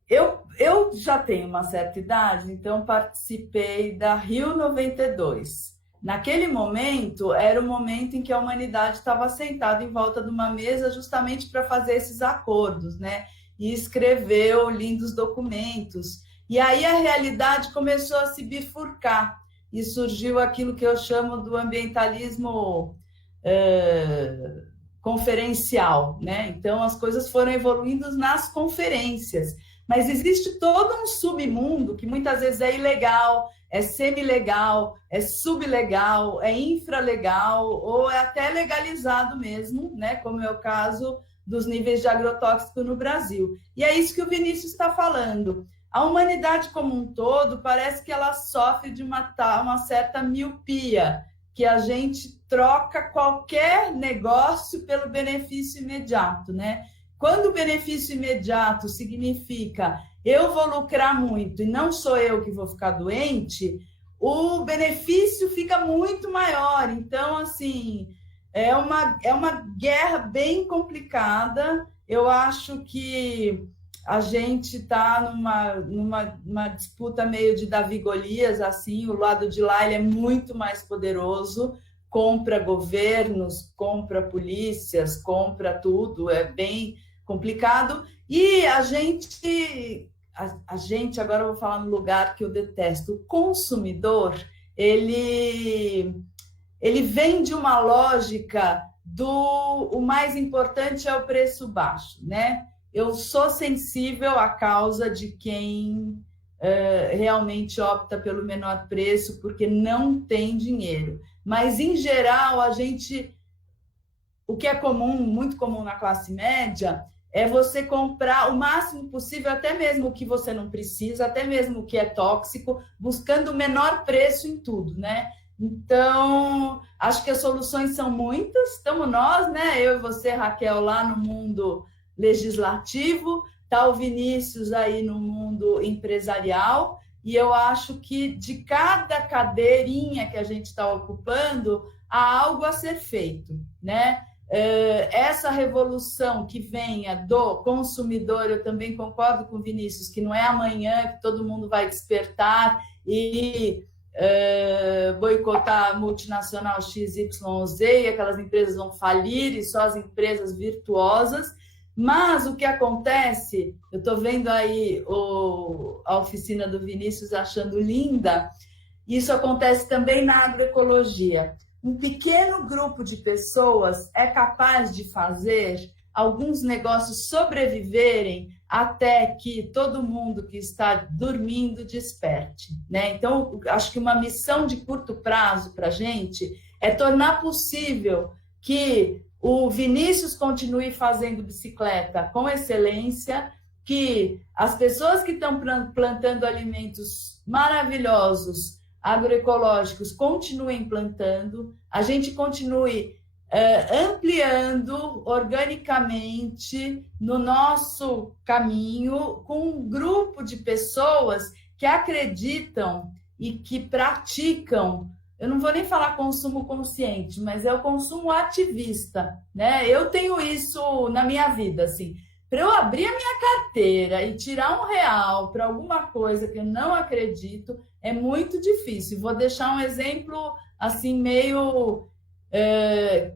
eu já tenho uma certa idade, então participei da Rio 92. Naquele momento, era o momento em que a humanidade estava sentada em volta de uma mesa justamente para fazer esses acordos, né? E escreveu lindos documentos. E aí a realidade começou a se bifurcar e surgiu aquilo que eu chamo do ambientalismo conferencial, né? Então as coisas foram evoluindo nas conferências. Mas existe todo um submundo que muitas vezes é ilegal, é semi-legal, é sublegal, é infralegal ou é até legalizado mesmo, né? Como é o caso dos níveis de agrotóxico no Brasil. E é isso que o Vinícius está falando. A humanidade como um todo parece que ela sofre de uma certa miopia, que a gente troca qualquer negócio pelo benefício imediato, né? Quando o benefício imediato significa eu vou lucrar muito e não sou eu que vou ficar doente, o benefício fica muito maior. Então, assim, é uma guerra bem complicada. Eu acho que a gente está numa disputa meio de Davi e Golias, assim, o lado de lá ele é muito mais poderoso, compra governos, compra polícias, compra tudo, é bem complicado. E a gente, agora eu vou falar no lugar que eu detesto, o consumidor, ele vem de uma lógica o mais importante é o preço baixo, né? Eu sou sensível à causa de quem realmente opta pelo menor preço porque não tem dinheiro. Mas, em geral, o que é comum, muito comum na classe média, é você comprar o máximo possível, até mesmo o que você não precisa, até mesmo o que é tóxico, buscando o menor preço em tudo, né? Então, acho que as soluções são muitas. Estamos nós, né? Eu e você, Raquel, lá no mundo legislativo, está o Vinícius aí no mundo empresarial, e eu acho que de cada cadeirinha que a gente está ocupando, há algo a ser feito, né? Essa revolução que venha do consumidor, eu também concordo com o Vinícius, que não é amanhã que todo mundo vai despertar e boicotar a multinacional XYZ e aquelas empresas vão falir e só as empresas virtuosas. Mas o que acontece, eu estou vendo aí a oficina do Vinícius achando linda, isso acontece também na agroecologia. Um pequeno grupo de pessoas é capaz de fazer alguns negócios sobreviverem até que todo mundo que está dormindo desperte, né? Então, acho que uma missão de curto prazo para a gente é tornar possível que o Vinícius continue fazendo bicicleta com excelência, que as pessoas que estão plantando alimentos maravilhosos, agroecológicos, continuem plantando, a gente continue ampliando organicamente no nosso caminho com um grupo de pessoas que acreditam e que praticam. Eu não vou nem falar consumo consciente, mas é o consumo ativista, né? Eu tenho isso na minha vida, assim. Para eu abrir a minha carteira e tirar R$ 1 para alguma coisa que eu não acredito, é muito difícil. Vou deixar um exemplo, assim, meio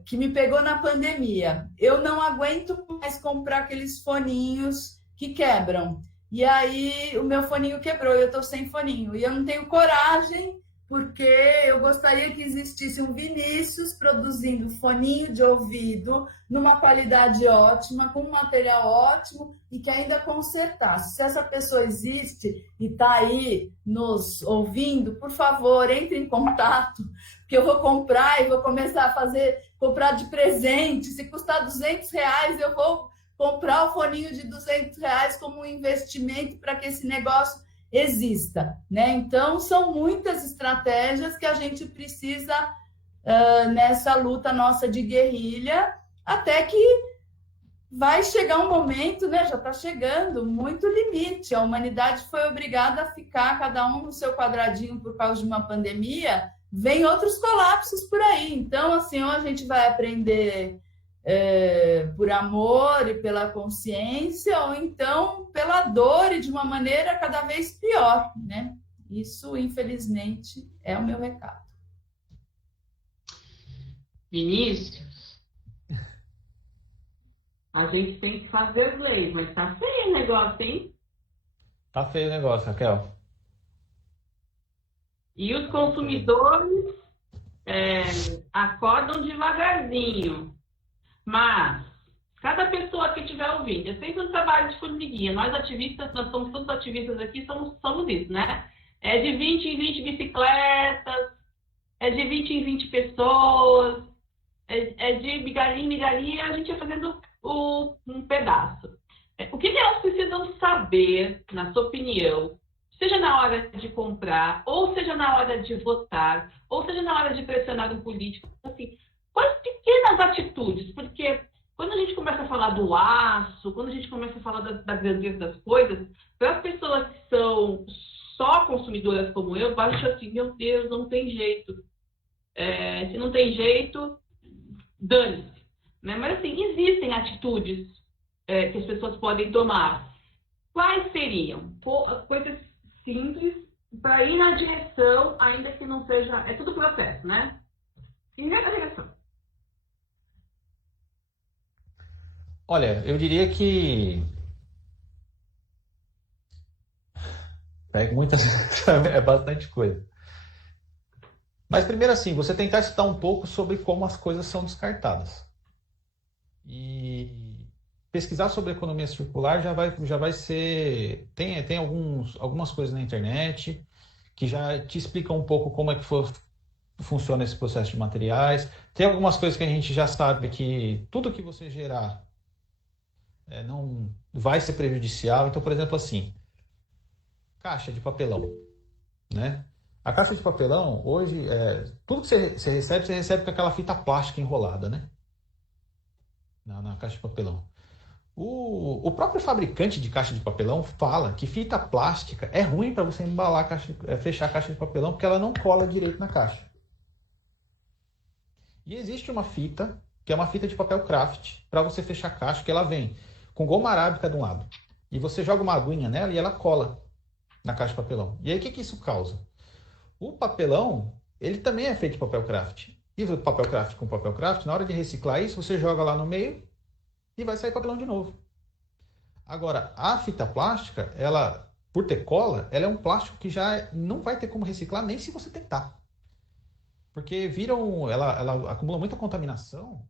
que me pegou na pandemia. Eu não aguento mais comprar aqueles foninhos que quebram. E aí o meu foninho quebrou e eu estou sem foninho. E eu não tenho coragem, porque eu gostaria que existisse um Vinícius produzindo foninho de ouvido numa qualidade ótima, com um material ótimo e que ainda consertasse. Se essa pessoa existe e está aí nos ouvindo, por favor, entre em contato, que eu vou comprar e vou começar a comprar de presente. Se custar R$ 200, eu vou comprar o foninho de R$ 200 como um investimento para que esse negócio exista, né? Então, são muitas estratégias que a gente precisa nessa luta nossa de guerrilha, até que vai chegar um momento, né? Já está chegando, muito limite. A humanidade foi obrigada a ficar cada um no seu quadradinho por causa de uma pandemia. Vem outros colapsos por aí. Então, assim, ou a gente vai aprender por amor e pela consciência, ou então pela dor e de uma maneira cada vez pior, né? Isso, infelizmente, é o meu recado. Vinícius, a gente tem que fazer as leis, mas tá feio o negócio, hein? Tá feio o negócio, Raquel. E os consumidores acordam devagarzinho. Mas, cada pessoa que estiver ouvindo, é sempre um trabalho de formiguinha. Nós ativistas, nós somos todos ativistas aqui, somos isso, né? É de 20 em 20 bicicletas, é de 20 em 20 pessoas, é de migalhinha em migalhinha, a gente vai fazendo um pedaço. O que elas precisam saber, na sua opinião, seja na hora de comprar, ou seja na hora de votar, ou seja na hora de pressionar um político, assim, quais pequenas atitudes? Porque quando a gente começa a falar do aço, quando a gente começa a falar da grandeza das coisas, para as pessoas que são só consumidoras como eu acham assim, meu Deus, não tem jeito. Se não tem jeito, dane-se. Né? Mas assim, existem atitudes que as pessoas podem tomar. Quais seriam? Coisas simples para ir na direção, ainda que não seja... É tudo processo, né? Ir na direção. Olha, eu diria que é bastante coisa. Mas primeiro assim, você tentar estudar um pouco sobre como as coisas são descartadas. E pesquisar sobre economia circular já vai ser... Tem algumas coisas na internet que já te explicam um pouco como é que funciona esse processo de materiais. Tem algumas coisas que a gente já sabe que tudo que você gerar não vai ser prejudicial. Então, por exemplo, assim, caixa de papelão, né? A caixa de papelão, hoje, tudo que você recebe com aquela fita plástica enrolada, né? Na caixa de papelão. O próprio fabricante de caixa de papelão fala que fita plástica é ruim para você embalar fechar a caixa de papelão porque ela não cola direito na caixa. E existe uma fita, que é uma fita de papel craft, para você fechar a caixa, que ela vem com goma arábica de um lado. E você joga uma aguinha nela e ela cola na caixa de papelão. E aí o que isso causa? O papelão, ele também é feito de papel craft. E o papel craft com papel craft, na hora de reciclar isso, você joga lá no meio e vai sair papelão de novo. Agora, a fita plástica, ela, por ter cola, ela é um plástico que já não vai ter como reciclar nem se você tentar. Porque ela acumula muita contaminação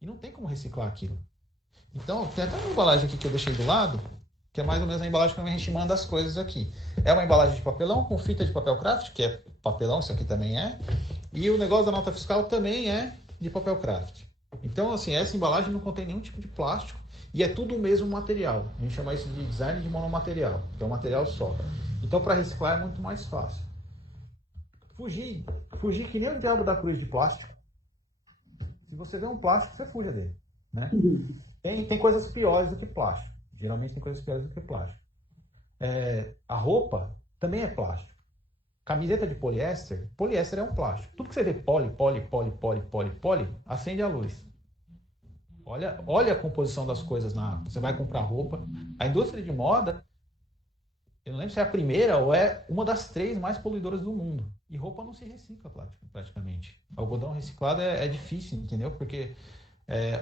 e não tem como reciclar aquilo. Então, tem até uma embalagem aqui que eu deixei do lado, que é mais ou menos a embalagem que a gente manda as coisas aqui. É uma embalagem de papelão com fita de papel craft, que é papelão, isso aqui também é. E o negócio da nota fiscal também é de papel craft. Então, assim, essa embalagem não contém nenhum tipo de plástico e é tudo o mesmo material. A gente chama isso de design de monomaterial, que é um material só. Então, para reciclar é muito mais fácil. Fugir que nem o diabo da cruz de plástico. Se você vê um plástico, você fuja dele, né? Tem coisas piores do que plástico. Geralmente tem coisas piores do que plástico. A roupa também é plástico. Camiseta de poliéster é um plástico. Tudo que você vê poli, acende a luz. Olha a composição das coisas você vai comprar roupa. A indústria de moda, eu não lembro se é a primeira ou é uma das 3 mais poluidoras do mundo. E roupa não se recicla praticamente. Algodão reciclado é difícil, entendeu? Porque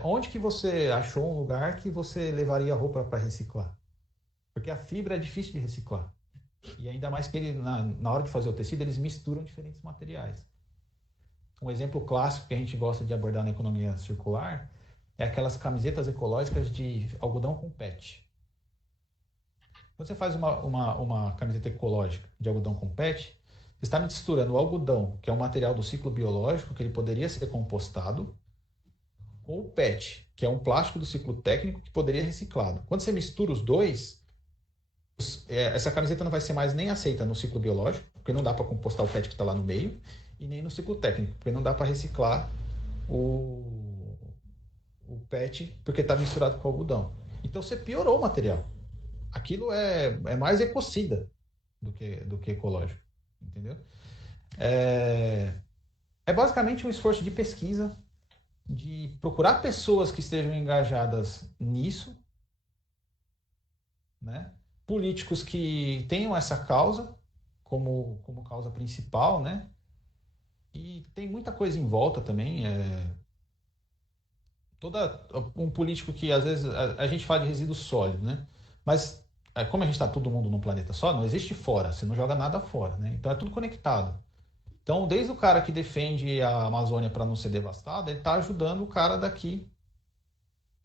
onde que você achou um lugar que você levaria a roupa para reciclar? Porque a fibra é difícil de reciclar. E ainda mais que na hora de fazer o tecido, eles misturam diferentes materiais. Um exemplo clássico que a gente gosta de abordar na economia circular é aquelas camisetas ecológicas de algodão com PET. Quando você faz uma camiseta ecológica de algodão com PET, você está misturando o algodão, que é um material do ciclo biológico, que ele poderia ser compostado, com o PET, que é um plástico do ciclo técnico que poderia ser reciclado. Quando você mistura os dois, essa camiseta não vai ser mais nem aceita no ciclo biológico, porque não dá para compostar o PET que está lá no meio, e nem no ciclo técnico, porque não dá para reciclar o PET, porque está misturado com algodão. Então você piorou o material. Aquilo é mais ecocida do que ecológico, entendeu? É basicamente um esforço de pesquisa, de procurar pessoas que estejam engajadas nisso, né? Políticos que tenham essa causa como causa principal, né? E tem muita coisa em volta também. Um político que às vezes a gente fala de resíduo sólido, né? Mas como a gente está todo mundo num planeta só, não existe fora, você não joga nada fora, né? Então é tudo conectado. Então, desde o cara que defende a Amazônia para não ser devastada, ele está ajudando o cara daqui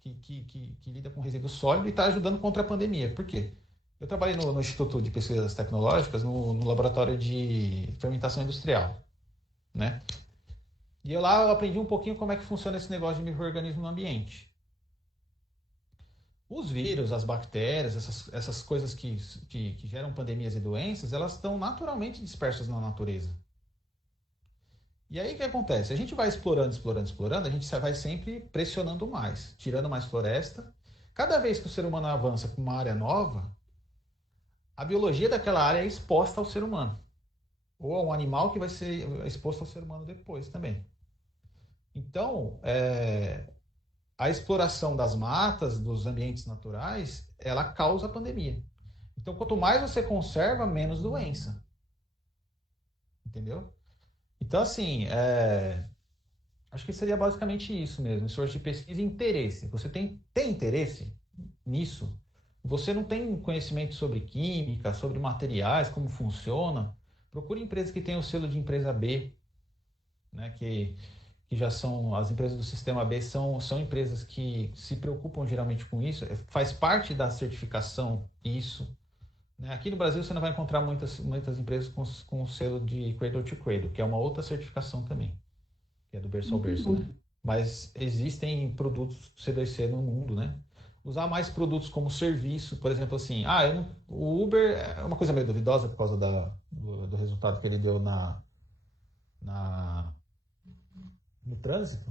que lida com resíduo sólido e está ajudando contra a pandemia. Por quê? Eu trabalhei no Instituto de Pesquisas Tecnológicas, no laboratório de fermentação industrial, né? E lá eu aprendi um pouquinho como é que funciona esse negócio de micro-organismo no ambiente. Os vírus, as bactérias, essas coisas que geram pandemias e doenças, elas estão naturalmente dispersas na natureza. E aí o que acontece? A gente vai explorando, a gente vai sempre pressionando mais, tirando mais floresta. Cada vez que o ser humano avança para uma área nova, a biologia daquela área é exposta ao ser humano. Ou a um animal que vai ser exposto ao ser humano depois também. Então, a exploração das matas, dos ambientes naturais, ela causa a pandemia. Então, quanto mais você conserva, menos doença. Entendeu? Então, assim, acho que seria basicamente isso mesmo, esforço de pesquisa e interesse. Você tem interesse nisso? Você não tem conhecimento sobre química, sobre materiais, como funciona? Procure empresas que tenham o selo de empresa B, né, que já são, as empresas do Sistema B são empresas que se preocupam geralmente com isso, faz parte da certificação isso. Aqui no Brasil você não vai encontrar muitas empresas com o selo de Cradle to Cradle, que é uma outra certificação também, que é do berço ao berço, né? Mas existem produtos C2C no mundo, né? usar mais produtos como serviço, por exemplo, assim, o Uber é uma coisa meio duvidosa por causa do resultado que ele deu na, no trânsito,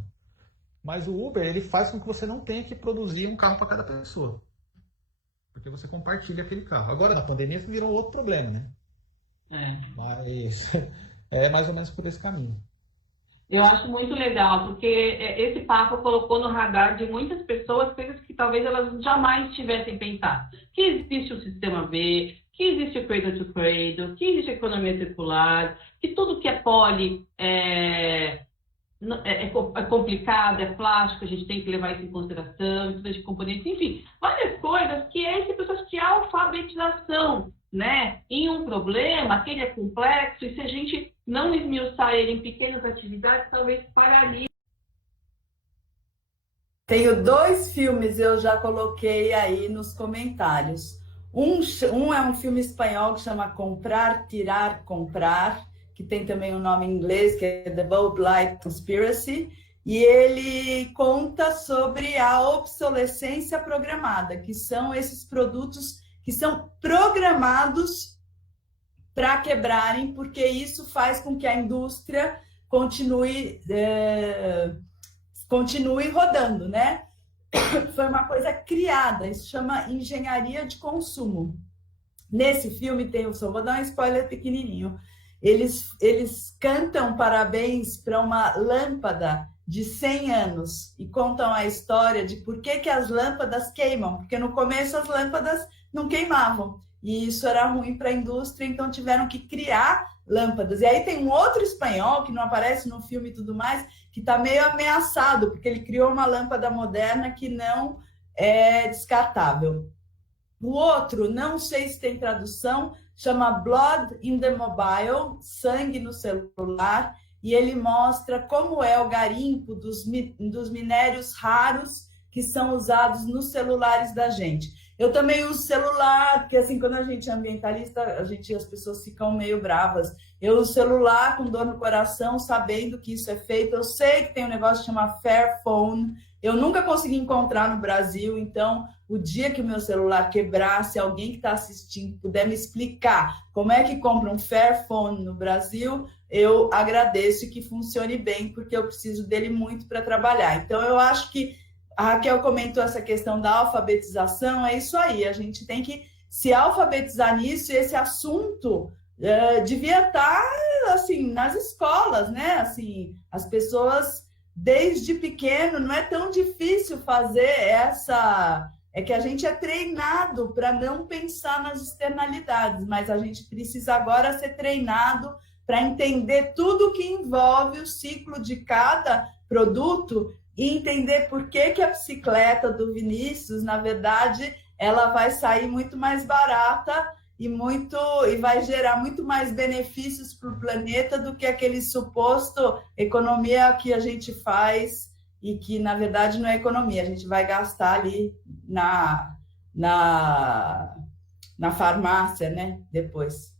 mas o Uber, ele faz com que você não tenha que produzir um carro para cada pessoa, porque você compartilha aquele carro. Agora, na pandemia, isso virou outro problema, né? Mas é mais ou menos por esse caminho. Eu acho muito legal, porque esse papo colocou no radar de muitas pessoas coisas que talvez elas jamais tivessem pensado. Que existe o sistema B, que existe o cradle to cradle, que existe a economia circular, que tudo que é poli é complicado, é plástico, a gente tem que levar isso em consideração, tudo de componentes, enfim, várias coisas que é esse processo de alfabetização, né? Em um problema, que ele é complexo, e se a gente não esmiuçar ele em pequenas atividades, talvez paralise. Tenho 2 filmes, eu já coloquei aí nos comentários. Um é um filme espanhol que chama Comprar, Tirar, Comprar, que tem também um nome em inglês, que é The Bulb Light Conspiracy, e ele conta sobre a obsolescência programada, que são esses produtos que são programados para quebrarem, porque isso faz com que a indústria continue rodando, né? Foi uma coisa criada, isso chama engenharia de consumo. Nesse filme só vou dar um spoiler pequenininho, eles cantam parabéns para uma lâmpada de 100 anos e contam a história de por que as lâmpadas queimam, porque no começo as lâmpadas não queimavam, e isso era ruim para a indústria, então tiveram que criar lâmpadas. E aí tem um outro espanhol, que não aparece no filme e tudo mais, que está meio ameaçado, porque ele criou uma lâmpada moderna que não é descartável. O outro, não sei se tem tradução, chama Blood in the Mobile, sangue no celular, e ele mostra como é o garimpo dos minérios raros que são usados nos celulares da gente. Eu também uso celular, porque assim, quando a gente é ambientalista, as pessoas ficam meio bravas. Eu uso celular com dor no coração, sabendo que isso é feito. Eu sei que tem um negócio que chama Fairphone. Eu nunca consegui encontrar no Brasil, então, o dia que o meu celular quebrar, se alguém que está assistindo puder me explicar como é que compra um Fairphone no Brasil, eu agradeço e que funcione bem, porque eu preciso dele muito para trabalhar. Então, eu acho que a Raquel comentou essa questão da alfabetização, é isso aí, a gente tem que se alfabetizar nisso, e esse assunto devia estar, assim, nas escolas, né? Assim, as pessoas, desde pequeno, não é tão difícil fazer é que a gente é treinado para não pensar nas externalidades, mas a gente precisa agora ser treinado para entender tudo que envolve o ciclo de cada produto e entender por que a bicicleta do Vinícius, na verdade, ela vai sair muito mais barata e vai gerar muito mais benefícios para o planeta do que aquele suposto economia que a gente faz e que, na verdade, não é economia. A gente vai gastar ali na farmácia, né? Depois.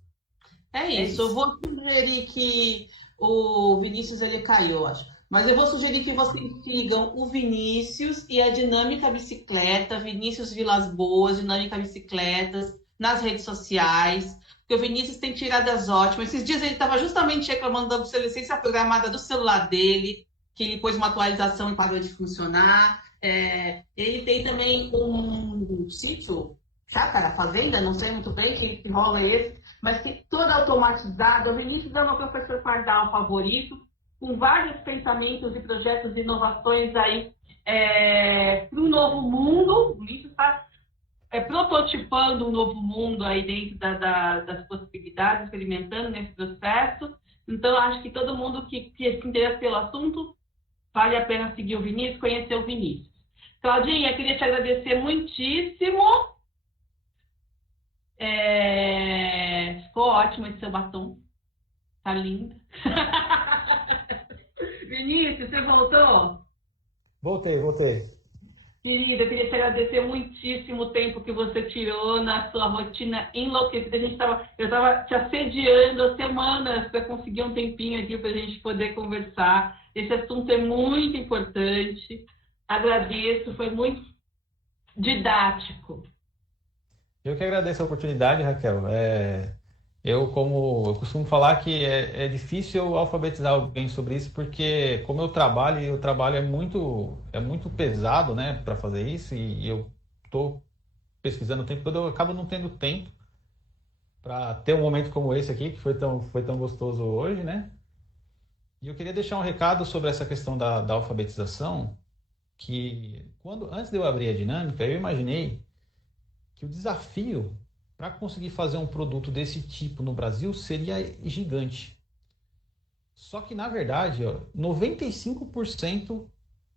É isso. Eu vou sugerir que o Vinícius, ele caiu, eu acho. Mas eu vou sugerir que vocês sigam o Vinícius e a Dinâmica Bicicleta, Vinícius Vilas Boas, Dinâmica Bicicletas, nas redes sociais, porque o Vinícius tem tiradas ótimas. Esses dias ele estava justamente reclamando da obsolescência programada do celular dele, que ele pôs uma atualização e parou de funcionar. Ele tem também um sítio, chácara, fazenda, não sei muito bem que rola esse, mas que todo automatizado. O Vinícius é o meu professor pardal favorito, com vários pensamentos e projetos de inovações aí para um novo mundo. O Vinícius está prototipando um novo mundo aí dentro das possibilidades, experimentando nesse processo. Então, acho que todo mundo que se interessa pelo assunto, vale a pena seguir o Vinícius, conhecer o Vinícius. Claudinha, queria te agradecer muitíssimo. Ficou ótimo esse seu batom. Tá lindo. Vinícius, você voltou? Voltei. Querida, eu queria te agradecer muitíssimo o tempo que você tirou na sua rotina enlouquecida. Eu estava te assediando há semanas para conseguir um tempinho aqui para a gente poder conversar. Esse assunto é muito importante. Agradeço, foi muito didático. Eu que agradeço a oportunidade, Raquel. Eu costumo falar que é difícil eu alfabetizar alguém sobre isso, porque como eu trabalho, e o trabalho é muito pesado, né, para fazer isso, e eu estou pesquisando o tempo todo, eu acabo não tendo tempo para ter um momento como esse aqui, que foi tão gostoso hoje, né? E eu queria deixar um recado sobre essa questão da alfabetização, que antes de eu abrir a dinâmica, eu imaginei que o desafio para conseguir fazer um produto desse tipo no Brasil seria gigante. Só que, na verdade, ó, 95%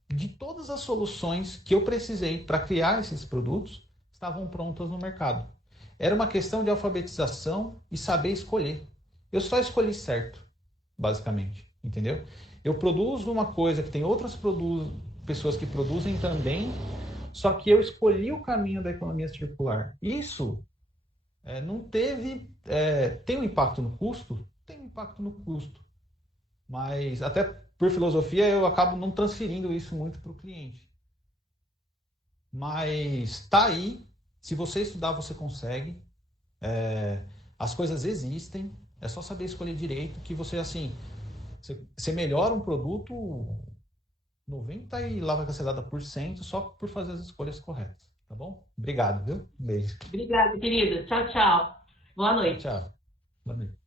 de todas as soluções que eu precisei para criar esses produtos estavam prontas no mercado. Era uma questão de alfabetização e saber escolher. Eu só escolhi certo, basicamente, entendeu? Eu produzo uma coisa que tem pessoas que produzem também, só que eu escolhi o caminho da economia circular. Isso não teve... tem um impacto no custo? Tem um impacto no custo. Mas até por filosofia eu acabo não transferindo isso muito para o cliente. Mas tá aí. Se você estudar, você consegue. As coisas existem. É só saber escolher direito que você, assim, você melhora um produto 90 e lá vai cacetada por cento só por fazer as escolhas corretas. Tá bom? Obrigado, viu? Um beijo. Obrigada, querida. Tchau, tchau. Boa noite. Tchau. Boa noite.